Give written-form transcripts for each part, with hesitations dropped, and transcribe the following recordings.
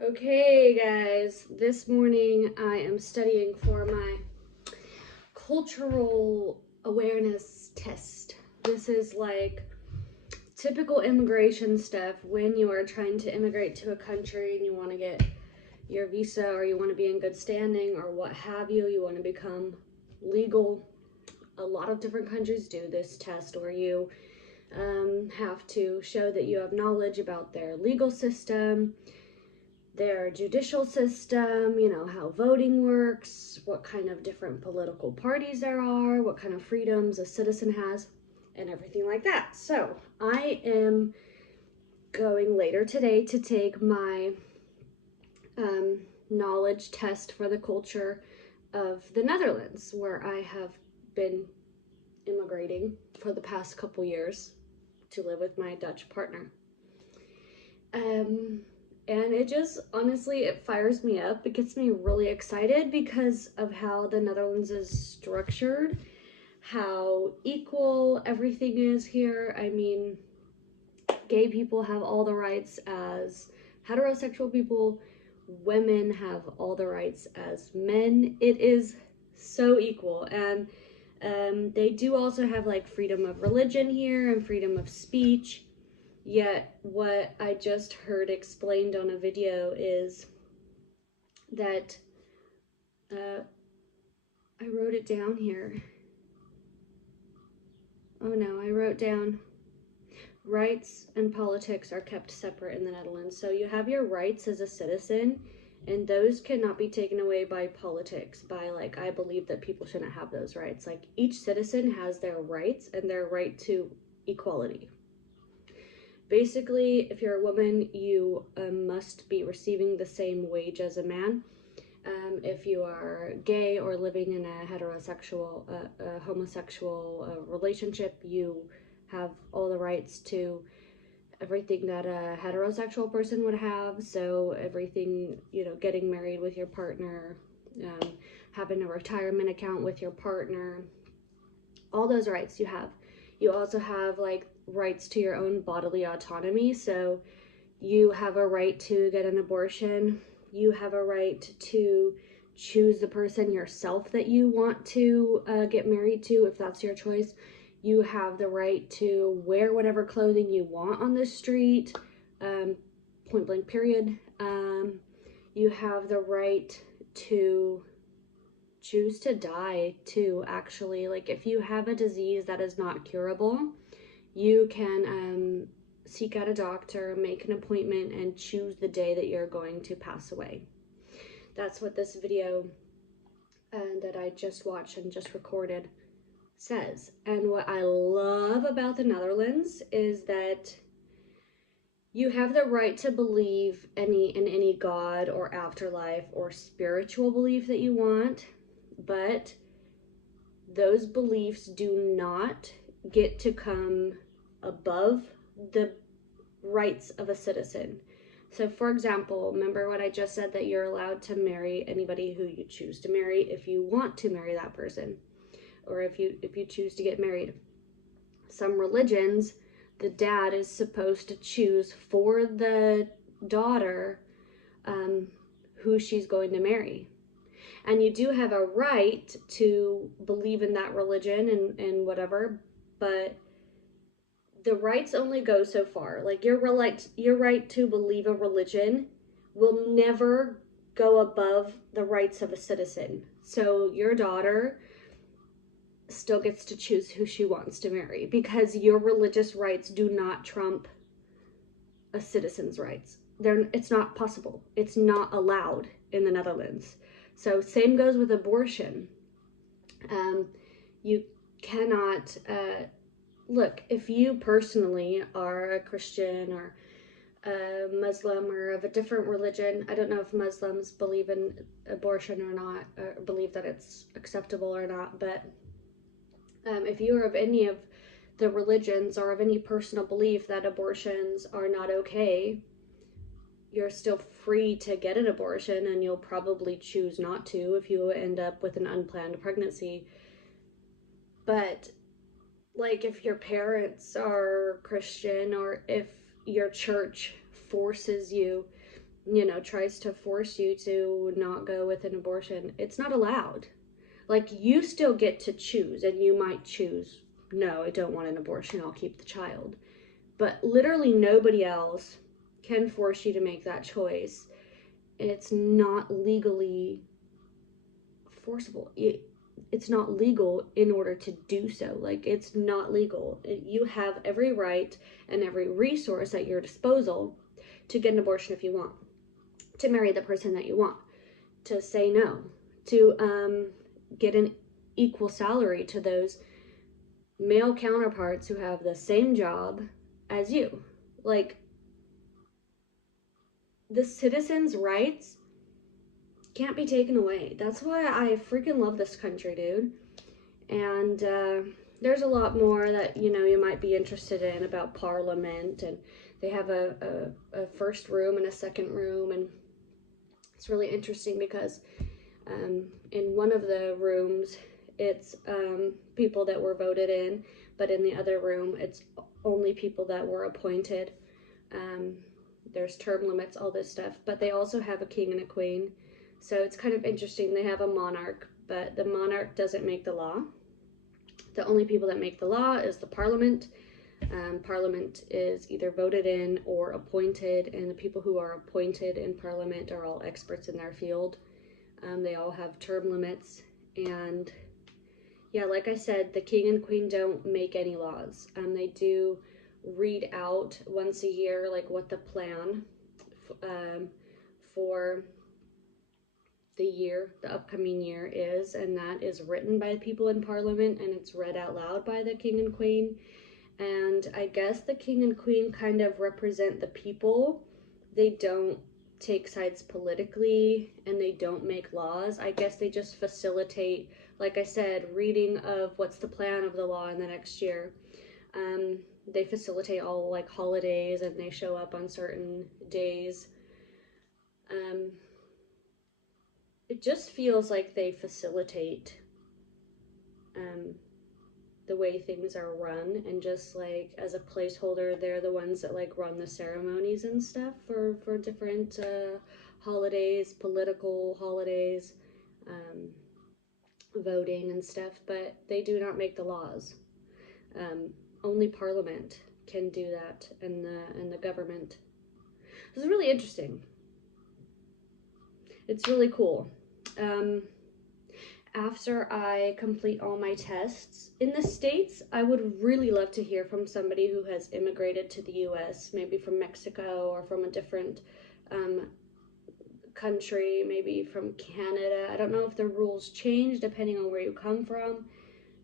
Okay, guys, this morning I am studying for my cultural awareness test. This is like typical immigration stuff when you are trying to immigrate to a country and you want to get your visa or you want to be in good standing or what have you. You want to become legal. A lot of different countries do this test where you have to show that you have knowledge about their legal system, their judicial system, how voting works, what kind of different political parties there are, what kind of freedoms a citizen has, and everything like that. So I am going later today to take my knowledge test for the culture of the Netherlands, where I have been immigrating for the past couple years to live with my Dutch partner. And it just, honestly, it fires me up. It gets me really excited because of how the Netherlands is structured, how equal everything is here. I mean, gay people have all the rights as heterosexual people. Women have all the rights as men. It is so equal. And they do also have like freedom of religion here and freedom of speech. Yet, what I just heard explained on a video is that I wrote it down here. Oh no, I wrote down rights and politics are kept separate in the Netherlands. So you have your rights as a citizen, and those cannot be taken away by politics. By like, I believe that people shouldn't have those rights. Like, each citizen has their rights and their right to equality. Basically, if you're a woman, you must be receiving the same wage as a man. If you are gay or living in a heterosexual, homosexual relationship, you have all the rights to everything that a heterosexual person would have. So everything, getting married with your partner, having a retirement account with your partner, all those rights you have. You also have like rights to your own bodily autonomy. So you have a right to get an abortion. You have a right to choose the person yourself that you want to get married to, if that's your choice. You have the right to wear whatever clothing you want on the street, point blank period. You have the right to choose to die too, actually. Like, if you have a disease that is not curable, you can seek out a doctor, make an appointment, and choose the day that you're going to pass away. That's what this video that I just watched and just recorded says. And what I love about the Netherlands is that you have the right to believe in any god or afterlife or spiritual belief that you want, but those beliefs do not get to come above the rights of a citizen. So, for example, remember what I just said, that you're allowed to marry anybody who you choose to marry if you want to marry that person, or if you choose to get married. Some religions, the dad is supposed to choose for the daughter who she's going to marry. And you do have a right to believe in that religion and whatever, but the rights only go so far. Like, your right to believe a religion will never go above the rights of a citizen. So your daughter still gets to choose who she wants to marry, because your religious rights do not trump a citizen's rights. It's not possible. It's not allowed in the Netherlands. So same goes with abortion. You cannot look, if you personally are a Christian or a Muslim or of a different religion, I don't know if Muslims believe in abortion or not, or believe that it's acceptable or not, but if you are of any of the religions or of any personal belief that abortions are not okay, you're still free to get an abortion, and you'll probably choose not to if you end up with an unplanned pregnancy. But like, if your parents are Christian, or if your church forces you tries to force you to not go with an abortion, it's not allowed. Like, you still get to choose, and you might choose, no, I don't want an abortion, I'll keep the child. But literally nobody else can force you to make that choice. It's not legally forcible. It's not legal in order to do so. Like, it's not legal. You have every right and every resource at your disposal to get an abortion if you want, to marry the person that you want, to say no, to get an equal salary to those male counterparts who have the same job as you. Like, the citizens' rights can't be taken away. That's why I freaking love this country, dude. And there's a lot more that you might be interested in about Parliament, and they have a first room and a second room, and it's really interesting because in one of the rooms it's people that were voted in, but in the other room it's only people that were appointed. There's term limits, all this stuff, but they also have a king and a queen. So it's kind of interesting. They have a monarch, but the monarch doesn't make the law. The only people that make the law is the Parliament. Parliament is either voted in or appointed, and the people who are appointed in Parliament are all experts in their field. They all have term limits, and yeah, like I said, the king and queen don't make any laws. They do read out once a year, like, what the plan for the upcoming year is, and that is written by people in Parliament, and it's read out loud by the king and queen. And I guess the king and queen kind of represent the people. They don't take sides politically, and they don't make laws. I guess they just facilitate, like I said, reading of what's the plan of the law in the next year. They facilitate all, like, holidays, and they show up on certain days. It just feels like they facilitate the way things are run, and just, like, as a placeholder, they're the ones that, like, run the ceremonies and stuff for different holidays, political holidays, voting and stuff, but they do not make the laws. Only Parliament can do that, and the government. This is really interesting. It's really cool. After I complete all my tests in the States, I would really love to hear from somebody who has immigrated to the US, maybe from Mexico or from a different country, maybe from Canada. I don't know if the rules change depending on where you come from.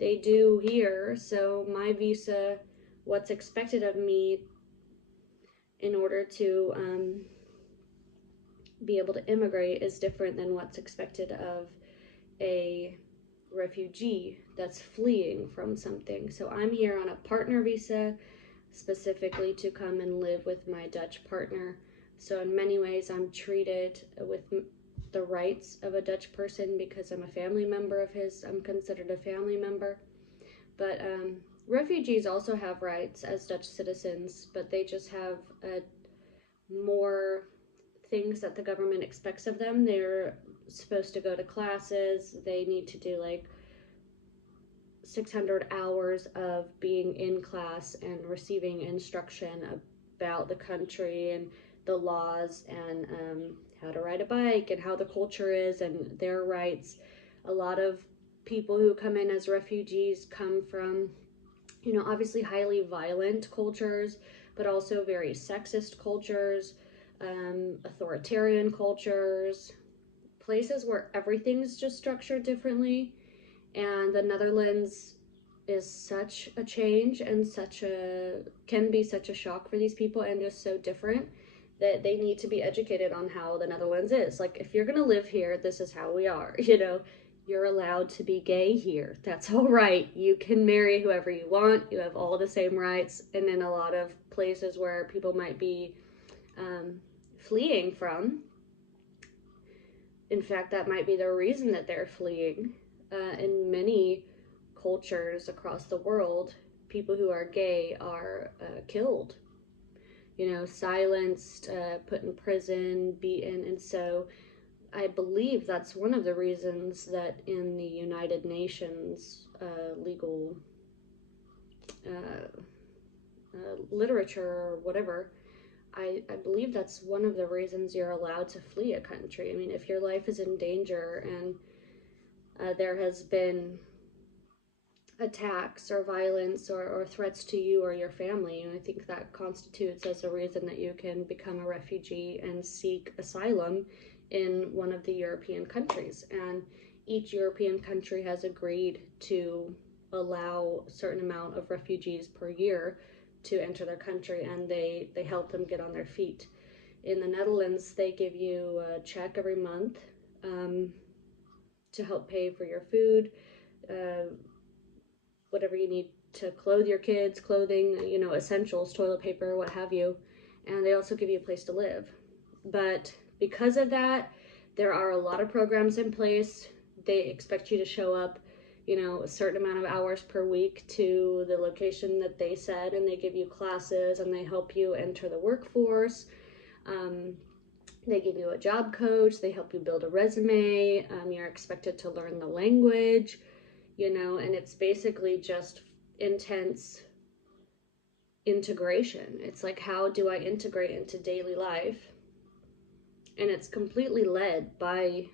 They do here, so my visa, what's expected of me in order to be able to immigrate is different than what's expected of a refugee that's fleeing from something. So I'm here on a partner visa, specifically to come and live with my Dutch partner. So in many ways I'm treated with the rights of a Dutch person because I'm a family member of his. I'm considered a family member. But refugees also have rights as Dutch citizens, but they just have more things that the government expects of them. They're supposed to go to classes. They need to do like 600 hours of being in class and receiving instruction about the country and the laws and how to ride a bike and how the culture is and their rights. A lot of people who come in as refugees come from, obviously highly violent cultures, but also very sexist cultures, authoritarian cultures, places where everything's just structured differently. And the Netherlands is such a change and can be such a shock for these people, and just so different that they need to be educated on how the Netherlands is. Like, if you're gonna live here, this is how we are, You're allowed to be gay here. That's all right. You can marry whoever you want. You have all the same rights. And in a lot of places where people might be fleeing from, in fact, that might be the reason that they're fleeing. In many cultures across the world, people who are gay are killed. silenced, put in prison, beaten. And so I believe that's one of the reasons that in the United Nations legal uh, literature or whatever, I believe that's one of the reasons you're allowed to flee a country. I mean, if your life is in danger and there has been attacks or violence or threats to you or your family, and I think that constitutes as a reason that you can become a refugee and seek asylum in one of the European countries. And each European country has agreed to allow a certain amount of refugees per year to enter their country, and they help them get on their feet. In the Netherlands, they give you a check every month to help pay for your food, whatever you need to clothe your kids, clothing, essentials, toilet paper, what have you. And they also give you a place to live. But because of that, there are a lot of programs in place. They expect you to show up, a certain amount of hours per week to the location that they said, and they give you classes and they help you enter the workforce. They give you a job coach, they help you build a resume, you're expected to learn the language, and it's basically just intense integration. It's like, how do I integrate into daily life? And it's completely led by,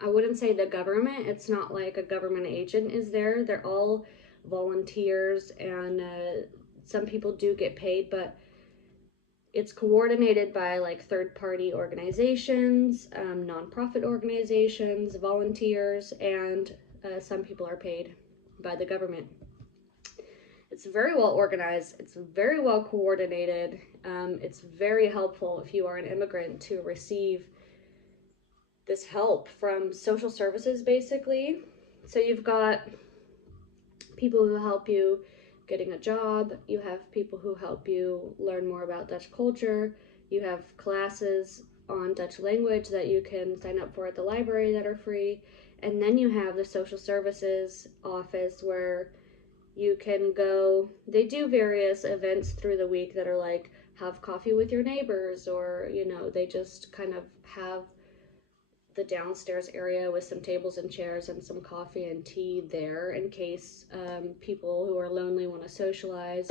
I wouldn't say the government. It's not like a government agent is there. They're all volunteers, and some people do get paid, but it's coordinated by like third-party organizations, nonprofit organizations, volunteers, and some people are paid by the government. It's very well organized. It's very well coordinated. It's very helpful if you are an immigrant to receive this help from social services, basically. So you've got people who help you getting a job. You have people who help you learn more about Dutch culture. You have classes on Dutch language that you can sign up for at the library that are free. And then you have the social services office where you can go. They do various events through the week that are like have coffee with your neighbors, or they just kind of have the downstairs area with some tables and chairs and some coffee and tea there in case people who are lonely want to socialize.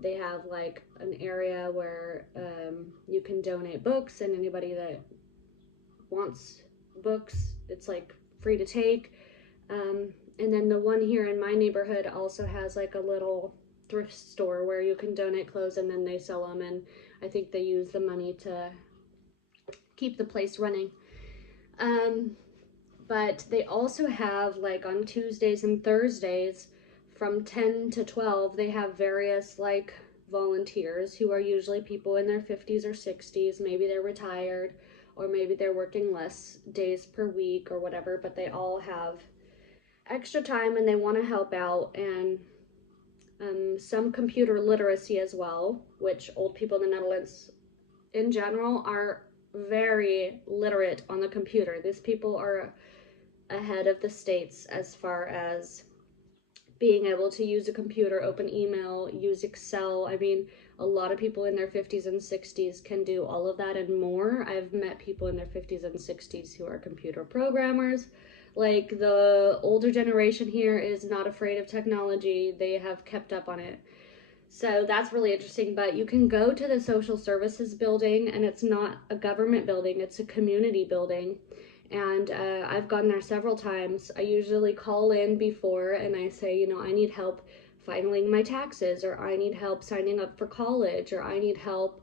They have like an area where you can donate books, and anybody that wants books, it's like free to take. And then the one here in my neighborhood also has like a little thrift store where you can donate clothes and then they sell them, and I think they use the money to keep the place running. But they also have, like, on Tuesdays and Thursdays from 10 to 12, they have various like volunteers who are usually people in their 50s or 60s. Maybe they're retired, or maybe they're working less days per week or whatever, but they all have extra time and they want to help out. And some computer literacy as well, which old people in the Netherlands in general are very literate on the computer. These people are ahead of the States as far as being able to use a computer, open email, use Excel. I mean, a lot of people in their 50s and 60s can do all of that and more. I've met people in their 50s and 60s who are computer programmers. Like, the older generation here is not afraid of technology. They have kept up on it. So that's really interesting. But you can go to the social services building, and it's not a government building, it's a community building. And I've gone there several times. I usually call in before and I say, I need help filing my taxes, or I need help signing up for college, or I need help,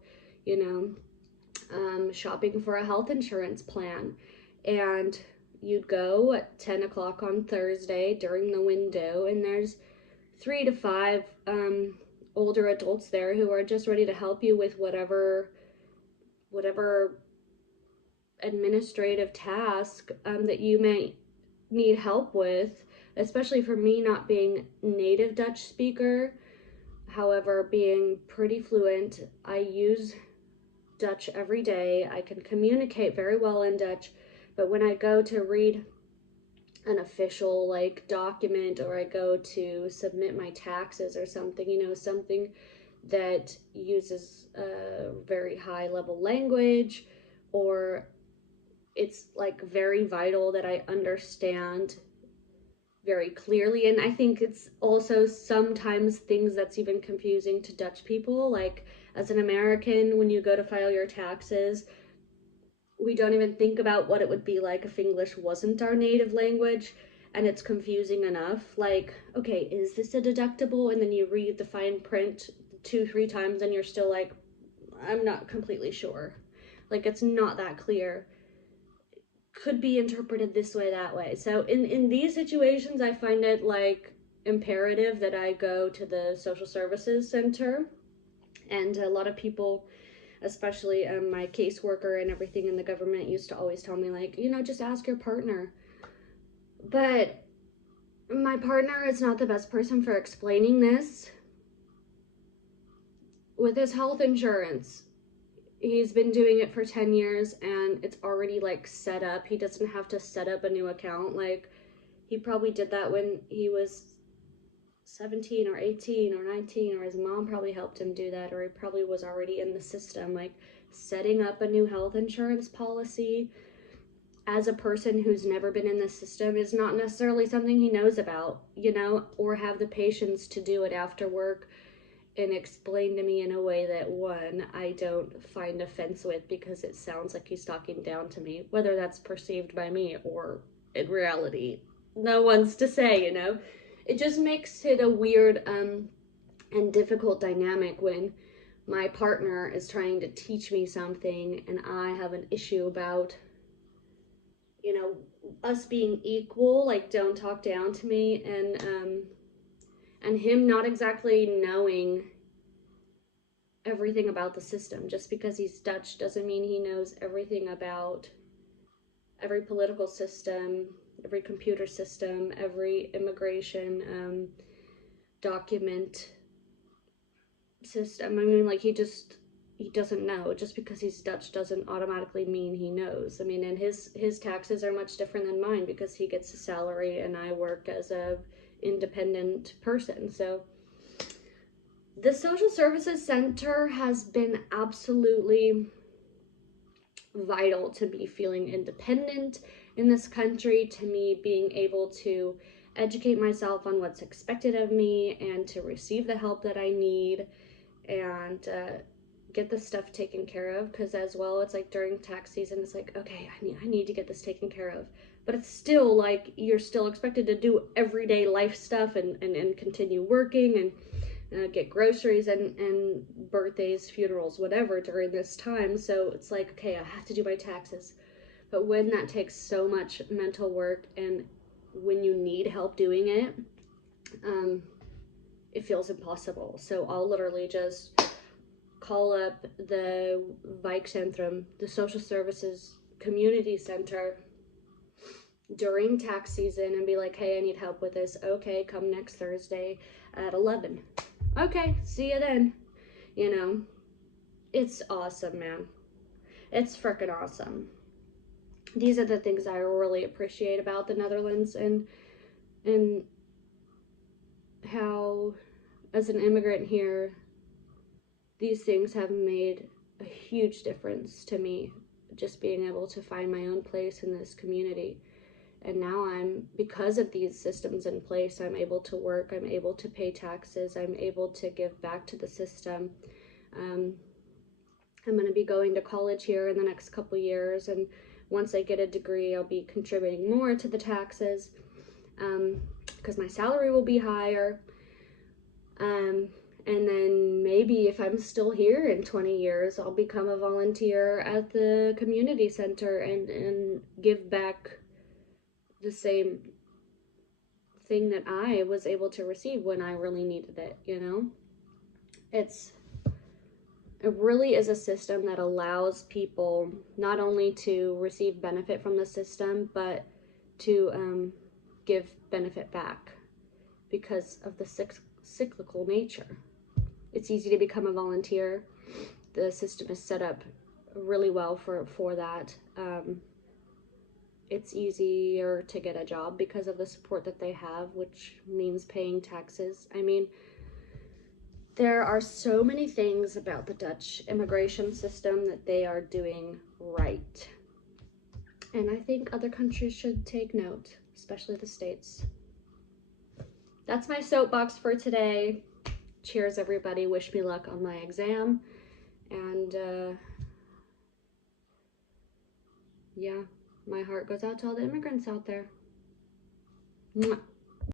shopping for a health insurance plan. And you'd go at 10 o'clock on Thursday during the window, and there's 3 to 5 older adults there who are just ready to help you with whatever administrative task that you may need help with, especially for me not being native Dutch speaker. However, being pretty fluent, I use Dutch every day. I can communicate very well in Dutch, but when I go to read an official like document, or I go to submit my taxes or something, something that uses a very high level language, or it's like very vital that I understand very clearly. And I think it's also sometimes things that's even confusing to Dutch people. Like, as an American, when you go to file your taxes, we don't even think about what it would be like if English wasn't our native language, and it's confusing enough. Like, okay, is this a deductible? And then you read the fine print 2-3 times and you're still like, I'm not completely sure. Like, it's not that clear. Could be interpreted this way, that way. So in these situations, I find it like imperative that I go to the social services center. And a lot of people, especially my caseworker and everything in the government, used to always tell me, like, just ask your partner. But my partner is not the best person for explaining this. With his health insurance, he's been doing it for 10 years and it's already like set up. He doesn't have to set up a new account. Like, he probably did that when he was 17 or 18 or 19, or his mom probably helped him do that, or he probably was already in the system. Like, setting up a new health insurance policy as a person who's never been in the system is not necessarily something he knows about, or have the patience to do it after work and explain to me in a way that, one, I don't find offense with, because it sounds like he's talking down to me, whether that's perceived by me or in reality, no one's to say. It just makes it a weird and difficult dynamic when my partner is trying to teach me something and I have an issue about, us being equal, like, don't talk down to me, and him not exactly knowing everything about the system. Just because he's Dutch doesn't mean he knows everything about every political system, every computer system, every immigration document system. I mean, like, he doesn't know. Just because he's Dutch doesn't automatically mean he knows. I mean, and his taxes are much different than mine because he gets a salary and I work as a independent person. So the social services center has been absolutely vital to me feeling independent in this country, to me being able to educate myself on what's expected of me and to receive the help that I need, and get the stuff taken care of. Because as well, it's like during tax season, it's like, okay, I need to get this taken care of, but it's still like you're still expected to do everyday life stuff and continue working and get groceries and birthdays, funerals, whatever during this time. So it's like, okay, I have to do my taxes. But when that takes so much mental work and when you need help doing it, it feels impossible. So I'll literally just call up the Wijkcentrum, the social services community center, during tax season and be like, hey, I need help with this. Okay, come next Thursday at 11. Okay, see you then. It's awesome, man. It's freaking awesome. These are the things I really appreciate about the Netherlands, and how, as an immigrant here, these things have made a huge difference to me, just being able to find my own place in this community. And now because of these systems in place, I'm able to work, I'm able to pay taxes, I'm able to give back to the system. I'm going to be going to college here in the next couple years, and once I get a degree, I'll be contributing more to the taxes, because my salary will be higher. And then maybe if I'm still here in 20 years, I'll become a volunteer at the community center and give back the same thing that I was able to receive when I really needed it. It really is a system that allows people not only to receive benefit from the system, but to give benefit back because of the cyclical nature. It's easy to become a volunteer. The system is set up really well for that. It's easier to get a job because of the support that they have, which means paying taxes. I mean, There are so many things about the Dutch immigration system that they are doing right. And I think other countries should take note, especially the States. That's my soapbox for today. Cheers, everybody. Wish me luck on my exam. And yeah, my heart goes out to all the immigrants out there. Mwah.